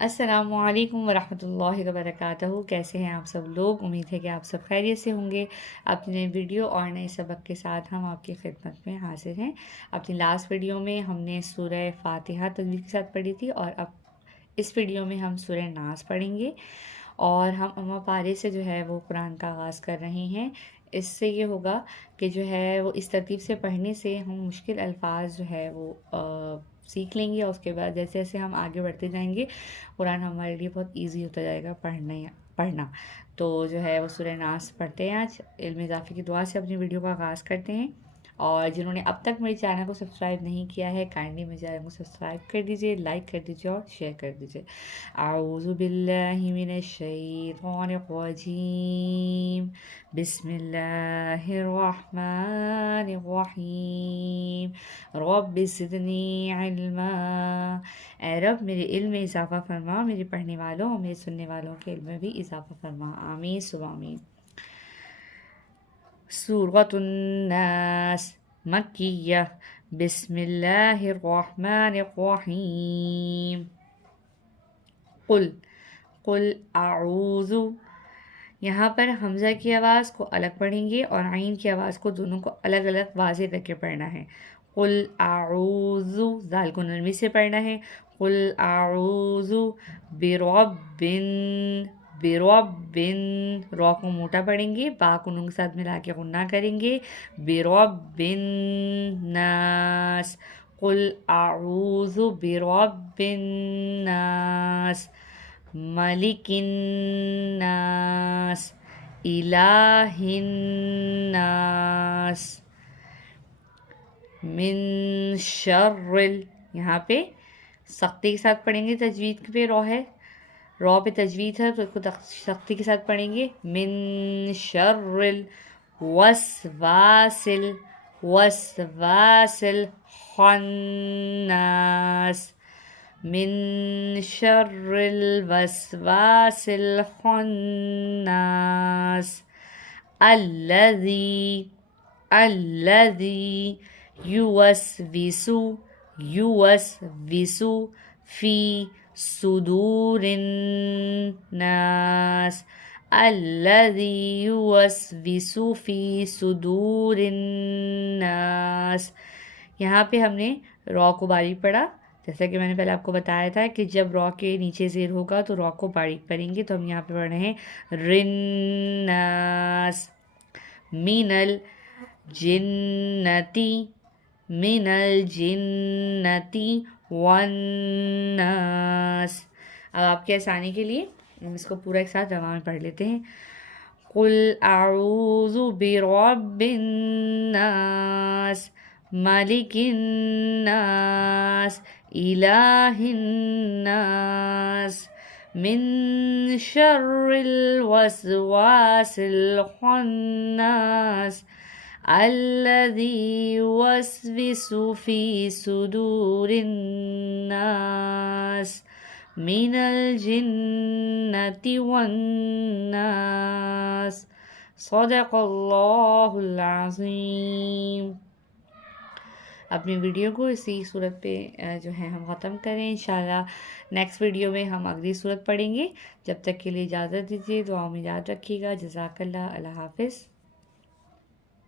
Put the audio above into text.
السلام علیکم ورحمۃ اللہ وبرکاتہ. کیسے ہیں آپ سب لوگ؟ امید ہے کہ آپ سب خیریت سے ہوں گے. اپنے ویڈیو اور نئے سبق کے ساتھ ہم آپ کی خدمت میں حاضر ہیں. اپنی لاسٹ ویڈیو میں ہم نے سورہ فاتحہ تجوید کے ساتھ پڑھی تھی، اور اب اس ویڈیو میں ہم سورہ ناس پڑھیں گے، اور ہم اماں پارے سے جو ہے وہ قرآن کا آغاز کر رہے ہیں. اس سے یہ ہوگا کہ جو ہے وہ اس ترتیب سے پڑھنے سے ہم مشکل الفاظ جو ہے وہ سیکھ لیں گے، اور اس کے بعد جیسے جیسے ہم آگے بڑھتے جائیں گے قرآن ہمارے لیے بہت ایزی ہوتا جائے گا پڑھنا. تو جو ہے وہ سورہ ناس پڑھتے ہیں. آج علم اضافی کی دعا سے اپنی ویڈیو کا آغاز کرتے ہیں. اور جنہوں نے اب تک میرے چینل کو سبسکرائب نہیں کیا ہے، کائنڈلی میرے چینل کو سبسکرائب کر دیجئے، لائک کر دیجئے اور شیئر کر دیجئے. اعوذ باللہ من الشیطان الرجیم، بسم اللہ الرحمن الرحیم، رب زدنی علما. اے رب میرے علم میں اضافہ فرما، میرے پڑھنے والوں اور میرے سننے والوں کے علم میں بھی اضافہ فرما. آمین ثم آمین. سورۃ الناس مکیہ. بسم اللہ الرحمن الرحیم. قل اعوذ. یہاں پر حمزہ کی آواز کو الگ پڑھیں گے اور عین کی آواز کو دونوں کو الگ الگ واضح کر کے پڑھنا ہے. قل اعوذ، ذال کو نرمی سے پڑھنا ہے. قل اعوذ برب، برب، را کو موٹا پڑھیں گے، با کو نون کے ساتھ ملا کے غنہ کریں گے. برب الناس. قل اعوذ برب الناس، ملک الناس، الہ الناس، من شر یہاں پہ سختی کے ساتھ پڑھیں گے، تجوید پہ رو ہے، رو پہ تجوید ہے تو اس کو سختی کے ساتھ پڑھیں گے. من شر الوسواس، وسواس الخناس، من شر الوسواس الخناس، الذي يوسوس في صدور الناس، الذي يوسوس في صدور الناس. یہاں پہ ہم نے را کو باریک پڑھا، جیسا کہ میں نے پہلے آپ کو بتایا تھا کہ جب را کے نیچے زیر ہوگا تو را کو باریک پڑھیں گے. تو ہم یہاں پہ پڑھ رہے ہیں رناس، من الجنتی، من الجنتی والناس. اب آپ کے آسانی کے لیے ہم اس کو پورا ایک ساتھ جمع میں پڑھ لیتے ہیں. قل اعوذ برب الناس، ملک الناس، الہ الناس، من شر الوسواس الخناس، الذي يوسوس في صدور الناس، من الجنة والناس. صدق اللہ العظیم. اپنی ویڈیو کو اسی صورت پہ جو ہے ہم ختم کریں. انشاءاللہ نیکسٹ ویڈیو میں ہم اگلی صورت پڑھیں گے. جب تک کے لیے اجازت دیجیے، دعاؤں میں یاد رکھیے گا. جزاک اللہ. اللہ حافظ.